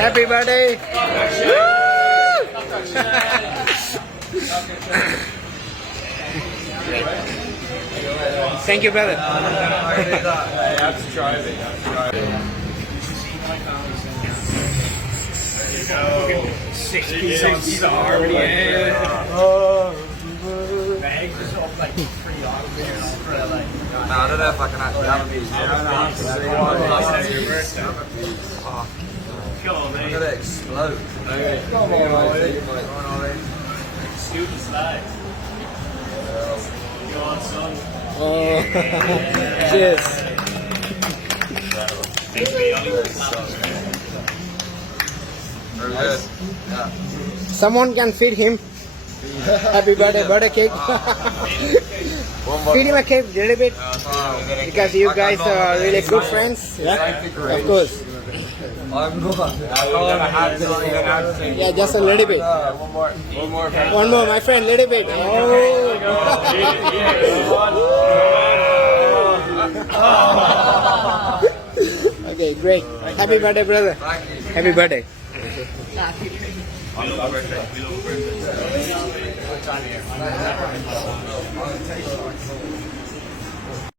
Happy birthday. Thank you, brother. I have to try it. Six pieces of pizza harmony. Bags is all like $3 for like. I don't know if I can actually have a piece. Come on, I'm man. gonna explode. Come on, already. Scoot and slide. Go on, son. Oh, cheers. Very good. Yeah. Someone can feed him. Happy birthday cake. One more. Feed him a cake a little bit because you guys are really good friends. Yeah, of course. I'm not. Yeah, just a little bit. One more. One more. One more, my friend, little bit. Oh. Okay, great. Happy birthday, brother. Thank you. Happy birthday.